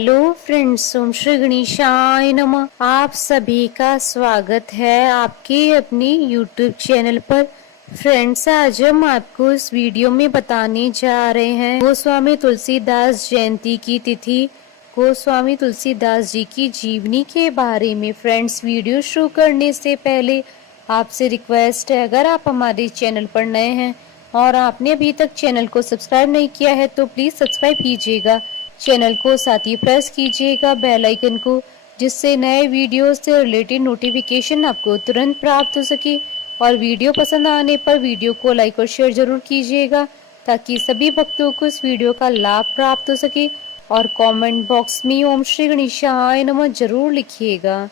Hello friends, ओम श्री गणेशाय नमः। आप सभी का स्वागत है आपके अपने यूट्यूब चैनल पर। फ्रेंड्स, आज हम आपको इस वीडियो में बताने जा रहे हैं गोस्वामी तुलसीदास जयंती की तिथि, गोस्वामी तुलसीदास जी की जीवनी के बारे में। फ्रेंड्स, वीडियो शुरू करने से पहले आपसे रिक्वेस्ट है, अगर आप हमारे चैनल पर नए हैं और आपने अभी तक चैनल को सब्सक्राइब नहीं किया है तो प्लीज सब्सक्राइब कीजिएगा चैनल को, साथ ही प्रेस कीजिएगा बेल आइकन को, जिससे नए वीडियोस से रिलेटेड नोटिफिकेशन आपको तुरंत प्राप्त हो सके। और वीडियो पसंद आने पर वीडियो को लाइक और शेयर जरूर कीजिएगा ताकि सभी भक्तों को इस वीडियो का लाभ प्राप्त हो सके। और कमेंट बॉक्स में ओम श्री गणेशाय नमः जरूर लिखिएगा।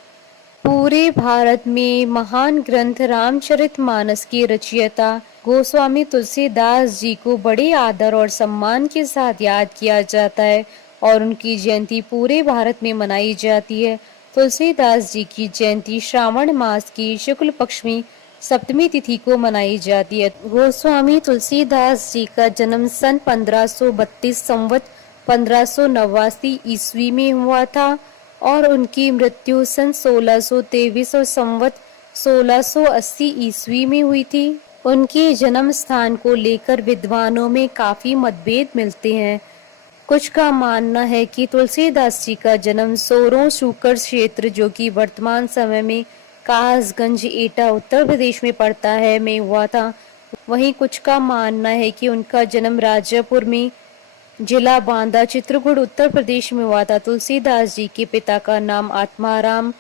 पूरे भारत में महान ग्रंथ रामचरितमानस के रचयिता गोस्वामी तुलसीदास जी को बड़े आदर और सम्मान के साथ याद किया जाता है और उनकी जयंती पूरे भारत में मनाई जाती है। तुलसीदास जी की जयंती श्रावण मास की शुक्ल पक्ष में सप्तमी तिथि को मनाई जाती है। गोस्वामी तुलसीदास जी का जन्म सन 1532 संवत 1589 ईस्वी में हुआ था और उनकी मृत्यु सन 1623 और संवत 1680 ईस्वी में हुई थी। उनके जन्म स्थान को लेकर विद्वानों में काफी मतभेद मिलते हैं। कुछ का मानना है कि तुलसीदास जी का जन्म सोरों शूकर क्षेत्र, जो कि वर्तमान समय में कासगंज एटा उत्तर प्रदेश में पड़ता है, में हुआ था। वहीं कुछ का मानना है कि उनका जन्म राजापुर में, जिला बांदा, चित्रकूट उत्तर प्रदेश में हुआ था। तुलसीदास जी के पिता का नाम आत्माराम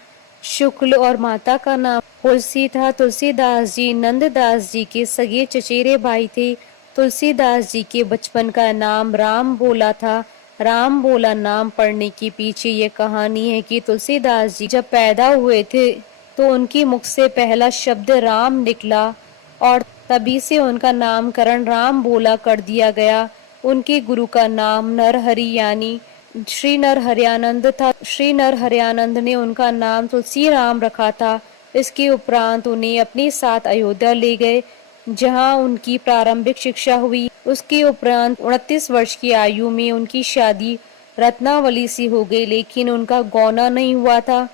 शुक्ल और माता का नाम तुलसी था। तुलसीदास जी नंददास जी के सगे चचेरे भाई थे। तुलसीदास जी के बचपन का नाम राम बोला था। राम बोला नाम पढ़ने के पीछे ये कहानी है कि तुलसीदास जी जब पैदा हुए थे तो उनके मुख से पहला शब्द राम निकला और तभी से उनका नामकरण राम बोला कर दिया गया। उनके गुरु का नाम नरहरि यानी श्री नरहरियानंद था। श्री नरहरियानंद ने उनका नाम तुलसी राम रखा था। इसके उपरांत उन्हें अपने साथ अयोध्या ले गए, जहां उनकी प्रारंभिक शिक्षा हुई। उसके उपरांत 29 वर्ष की आयु में उनकी शादी रत्नावली से हो गई, लेकिन उनका गौना नहीं हुआ था।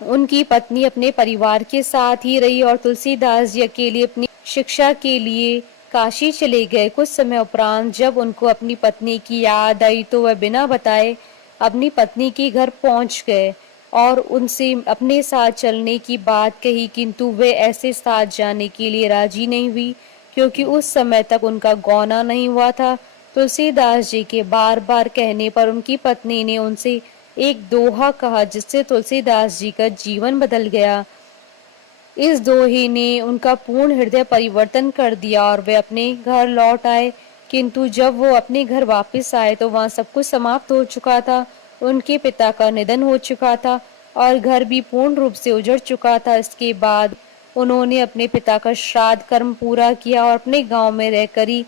उनकी पत्नी अपने परिवार के साथ ही रही और तुलसीदास जी अकेले अपनी शिक्षा के लिए काशी चले गए। कुछ समय उपरांत जब उनको अपनी पत्नी की याद आई तो वह बिना बताए अपनी पत्नी के घर पहुंच गए और उनसे अपने साथ चलने की बात कही, किंतु वे ऐसे साथ जाने के लिए राजी नहीं हुई क्योंकि उस समय तक उनका गौना नहीं हुआ था। तुलसीदास जी के बार बार कहने पर उनकी पत्नी ने उनसे एक दोहा कहा, जिससे तुलसीदास जी का जीवन बदल गया। इस दोहे ने उनका पूर्ण हृदय परिवर्तन कर दिया और वे अपने घर लौट आए, किंतु जब वो अपने घर वापस आए तो वहाँ सब कुछ समाप्त हो चुका था। उनके पिता का निधन हो चुका था और घर भी पूर्ण रूप से उजड़ चुका था। इसके बाद उन्होंने अपने पिता का श्राद्ध कर्म पूरा किया और अपने गांव में रहकर ही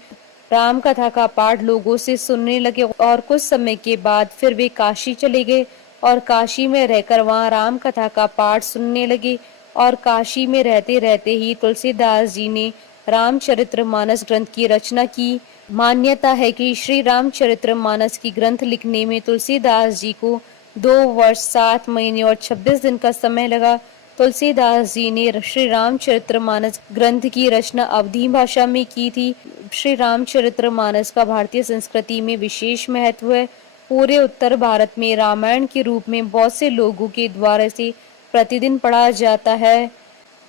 राम कथा का पाठ लोगों से सुनने लगे और कुछ समय के बाद फिर वे काशी चले गए और काशी में रहकर वहाँ राम कथा का पाठ सुनने लगे। और काशी में रहते रहते ही तुलसीदास जी ने रामचरितमानस ग्रंथ की रचना की। मान्यता है कि श्री रामचरितमानस की ग्रंथ लिखने में तुलसीदास जी को 2 वर्ष 7 महीने और 26 दिन का समय लगा। तुलसीदास जी ने श्री रामचरितमानस ग्रंथ की रचना अवधी भाषा में की थी। श्री रामचरितमानस का भारतीय संस्कृति में विशेष महत्व है। पूरे उत्तर भारत में रामायण के रूप में बहुत से लोगों के द्वारा से प्रतिदिन पढ़ा जाता है।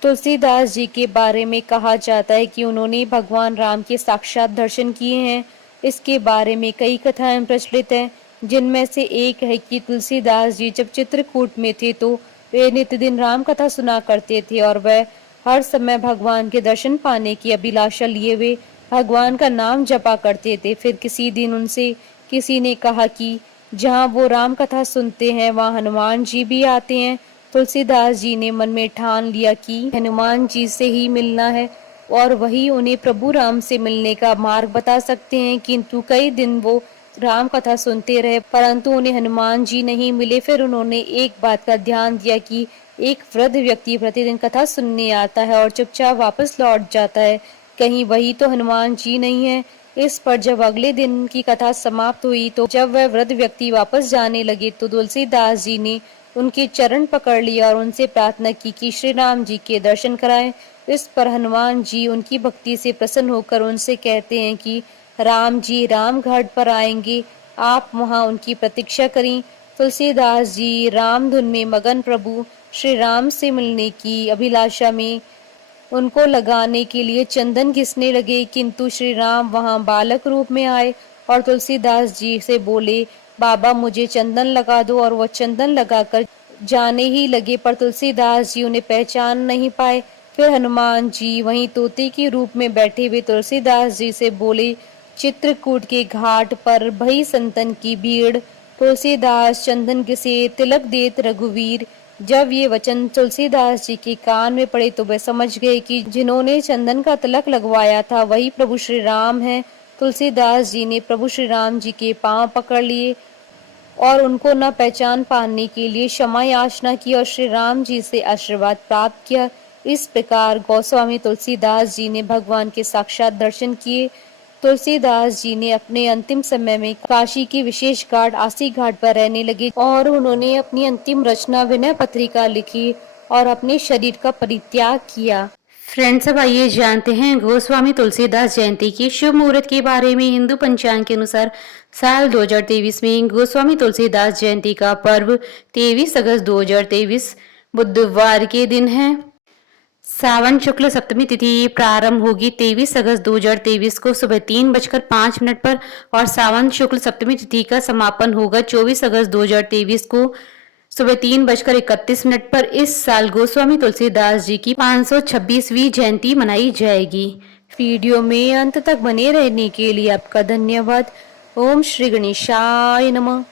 तुलसीदास जी के बारे में कहा जाता है कि उन्होंने भगवान राम के साक्षात दर्शन किए हैं। इसके बारे में कई कथाएं प्रचलित हैं, जिनमें से एक है कि तुलसीदास जी जब चित्रकूट में थे तो वे नित्य राम कथा सुना करते थे और वह हर समय भगवान के दर्शन पाने की अभिलाषा लिए हुए भगवान का नाम जपा करते थे। फिर किसी दिन उनसे किसी ने कहा कि जहाँ वो राम कथा सुनते हैं वहाँ हनुमान जी भी आते हैं। तुलसीदास जी ने मन में ठान लिया कि हनुमान जी से ही मिलना है और वही उन्हें प्रभु राम से मिलने का मार्ग बता सकते हैं। किंतु कई दिन वो राम कथा सुनते रहे परंतु उन्हें हनुमान जी नहीं मिले। फिर उन्होंने एक बात का ध्यान दिया कि एक वृद्ध व्यक्ति प्रतिदिन कथा सुनने आता है और चुपचाप वापस लौट जाता है, कहीं वही तो हनुमान जी नहीं है। इस पर जब अगले दिन की कथा समाप्त हुई तो जब वह वृद्ध व्यक्ति वापस जाने लगे तो तुलसीदास जी ने उनके चरण पकड़ लिया और उनसे प्रार्थना की कि श्री राम जी के दर्शन कराएं। इस पर हनुमान जी उनकी भक्ति से प्रसन्न होकर उनसे कहते हैं कि राम जी राम घाट पर आएंगे, आप वहां उनकी प्रतीक्षा करें। तुलसीदास जी राम धुन में मगन प्रभु श्री राम से मिलने की अभिलाषा में उनको लगाने के लिए चंदन घिसने लगे, किंतु श्री राम वहां बालक रूप में आए और तुलसीदास जी से बोले, बाबा मुझे चंदन लगा दो। और वह चंदन लगाकर जाने ही लगे, पर तुलसीदास जी उन्हें पहचान नहीं पाए। फिर हनुमान जी वहीं तोते के रूप में बैठे हुए तुलसीदास जी से बोले, चित्रकूट के घाट पर भई संतन की भीड़, तुलसीदास चंदन घिसे तिलक देत रघुवीर। जब ये वचन तुलसीदास जी के कान में पड़े तो वे समझ गए कि जिन्होंने चंदन का तिलक लगवाया था वही प्रभु श्री राम हैं। तुलसीदास जी ने प्रभु श्री राम जी के पांव पकड़ लिए और उनको न पहचान पाने के लिए क्षमा याचना की और श्री राम जी से आशीर्वाद प्राप्त किया। इस प्रकार गोस्वामी तुलसीदास जी ने भगवान के साक्षात दर्शन किए। तुलसीदास जी ने अपने अंतिम समय में काशी की विशेष घाट आसी घाट पर रहने लगे और उन्होंने अपनी अंतिम रचना विनय पत्रिका लिखी और अपने शरीर का परित्याग किया। फ्रेंड्स, अब आइए जानते हैं गोस्वामी तुलसीदास जयंती के शुभ मुहूर्त के बारे में। हिंदू पंचांग के अनुसार साल 2023 में गोस्वामी तुलसीदास जयंती का पर्व 23 अगस्त 2023 बुधवार के दिन है। सावन शुक्ल सप्तमी तिथि प्रारंभ होगी 23 अगस्त 2023 को सुबह 3:05 पर और सावन शुक्ल सप्तमी तिथि का समापन होगा 24 अगस्त 2023 को सुबह 3:31 पर। इस साल गोस्वामी तुलसीदास जी की 526वीं जयंती मनाई जाएगी। वीडियो में अंत तक बने रहने के लिए आपका धन्यवाद। ओम श्री गणेशाय नमः।